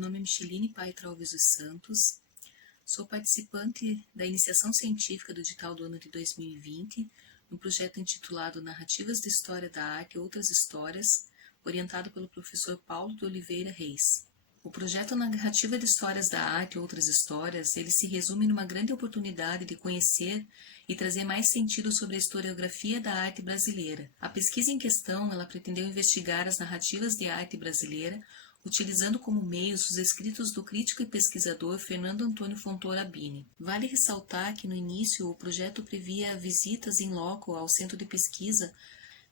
Meu nome é Micheline Paitra Alves dos Santos, sou participante da iniciação científica do edital do ano de 2020, no projeto intitulado Narrativas de História da Arte e Outras Histórias, orientado pelo professor Paulo de Oliveira Reis. O projeto Narrativa de Histórias da Arte e Outras Histórias, ele se resume numa grande oportunidade de conhecer e trazer mais sentido sobre a historiografia da arte brasileira. A pesquisa em questão, ela pretendeu investigar as narrativas de arte brasileira, utilizando como meios os escritos do crítico e pesquisador Fernando Antônio Fontoura Bini. Vale ressaltar que no início o projeto previa visitas in loco ao centro de pesquisa.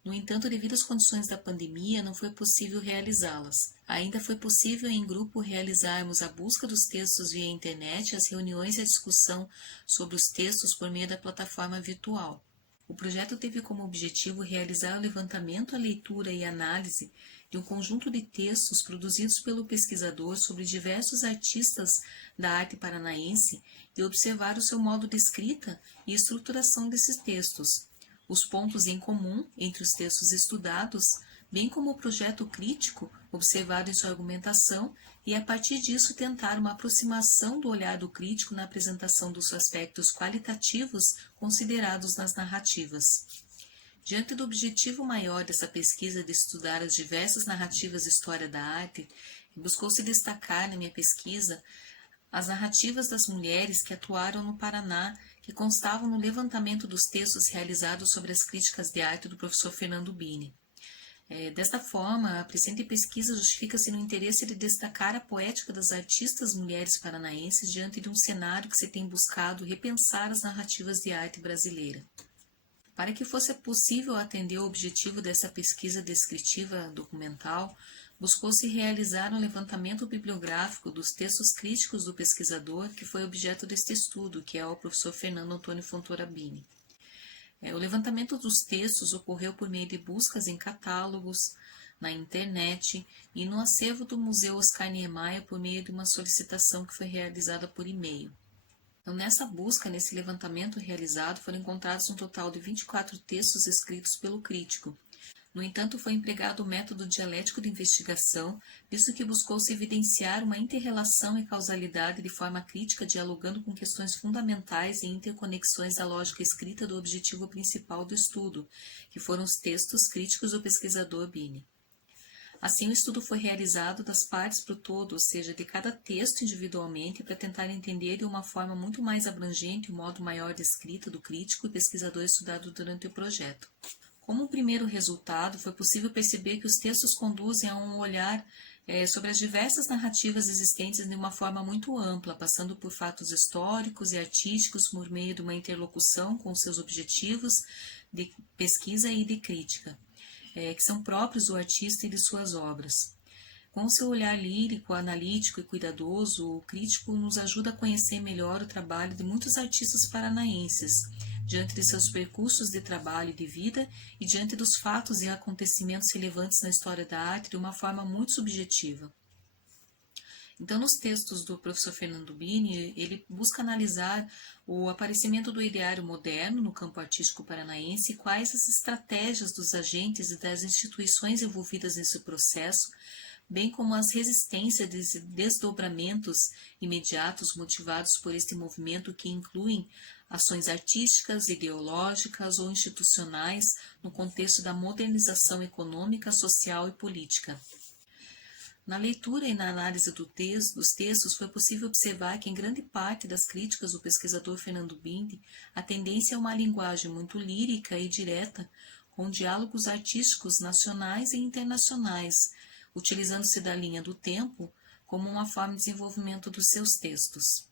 No entanto, devido às condições da pandemia, não foi possível realizá-las. Ainda foi possível em grupo realizarmos a busca dos textos via internet, as reuniões e a discussão sobre os textos por meio da plataforma virtual. O projeto teve como objetivo realizar o levantamento, a leitura e análise de um conjunto de textos produzidos pelo pesquisador sobre diversos artistas da arte paranaense e observar o seu modo de escrita e estruturação desses textos, os pontos em comum entre os textos estudados, bem como o projeto crítico observado em sua argumentação e, a partir disso, tentar uma aproximação do olhar do crítico na apresentação dos aspectos qualitativos considerados nas narrativas. Diante do objetivo maior dessa pesquisa de estudar as diversas narrativas de história da arte, buscou-se destacar na minha pesquisa as narrativas das mulheres que atuaram no Paraná, que constavam no levantamento dos textos realizados sobre as críticas de arte do professor Fernando Bini. Desta forma, a presente pesquisa justifica-se no interesse de destacar a poética das artistas mulheres paranaenses diante de um cenário que se tem buscado repensar as narrativas de arte brasileira. Para que fosse possível atender o objetivo dessa pesquisa descritiva documental, buscou-se realizar um levantamento bibliográfico dos textos críticos do pesquisador que foi objeto deste estudo, que é o professor Fernando Antônio Fontoura Bini. O levantamento dos textos ocorreu por meio de buscas em catálogos, na internet e no acervo do Museu Oscar Niemeyer por meio de uma solicitação que foi realizada por e-mail. Então, nessa busca, nesse levantamento realizado, foram encontrados um total de 24 textos escritos pelo crítico. No entanto, foi empregado o método dialético de investigação, visto que buscou-se evidenciar uma inter-relação e causalidade de forma crítica, dialogando com questões fundamentais e interconexões da lógica escrita do objetivo principal do estudo, que foram os textos críticos do pesquisador Bini. Assim, o estudo foi realizado das partes para o todo, ou seja, de cada texto individualmente, para tentar entender de uma forma muito mais abrangente o modo maior de escrita do crítico e pesquisador estudado durante o projeto. Como primeiro resultado, foi possível perceber que os textos conduzem a um olhar sobre as diversas narrativas existentes de uma forma muito ampla, passando por fatos históricos e artísticos por meio de uma interlocução com seus objetivos de pesquisa e de crítica, que são próprios do artista e de suas obras. Com seu olhar lírico, analítico e cuidadoso, o crítico nos ajuda a conhecer melhor o trabalho de muitos artistas paranaenses, diante de seus percursos de trabalho e de vida e diante dos fatos e acontecimentos relevantes na história da arte de uma forma muito subjetiva. Então, nos textos do professor Fernando Bini, ele busca analisar o aparecimento do ideário moderno no campo artístico paranaense e quais as estratégias dos agentes e das instituições envolvidas nesse processo, bem como as resistências e desdobramentos imediatos motivados por este movimento que incluem ações artísticas, ideológicas ou institucionais no contexto da modernização econômica, social e política. Na leitura e na análise dos textos, foi possível observar que, em grande parte das críticas do pesquisador Fernando Bini, a tendência é uma linguagem muito lírica e direta, com diálogos artísticos nacionais e internacionais, utilizando-se da linha do tempo como uma forma de desenvolvimento dos seus textos.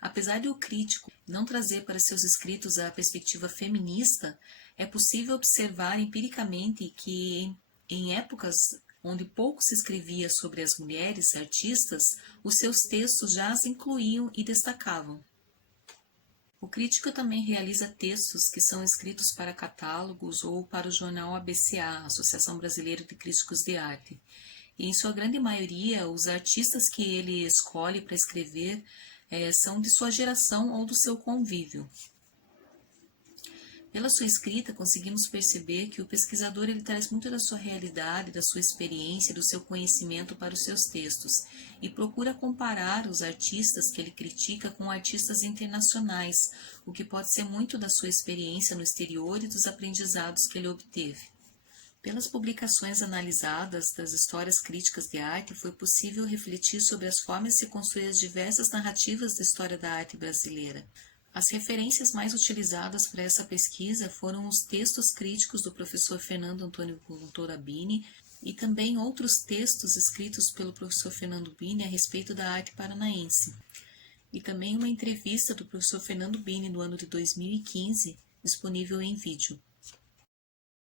Apesar de o crítico não trazer para seus escritos a perspectiva feminista, é possível observar empiricamente que, em épocas onde pouco se escrevia sobre as mulheres artistas, os seus textos já as incluíam e destacavam. O crítico também realiza textos que são escritos para catálogos ou para o jornal ABCA, Associação Brasileira de Críticos de Arte. E, em sua grande maioria, os artistas que ele escolhe para escrever são de sua geração ou do seu convívio. Pela sua escrita, conseguimos perceber que o pesquisador ele traz muito da sua realidade, da sua experiência, do seu conhecimento para os seus textos e procura comparar os artistas que ele critica com artistas internacionais, o que pode ser muito da sua experiência no exterior e dos aprendizados que ele obteve. Pelas publicações analisadas das histórias críticas de arte, foi possível refletir sobre as formas de se construir as diversas narrativas da história da arte brasileira. As referências mais utilizadas para essa pesquisa foram os textos críticos do professor Fernando Antônio Contorabini e também outros textos escritos pelo professor Fernando Bini a respeito da arte paranaense. E também uma entrevista do professor Fernando Bini no ano de 2015, disponível em vídeo.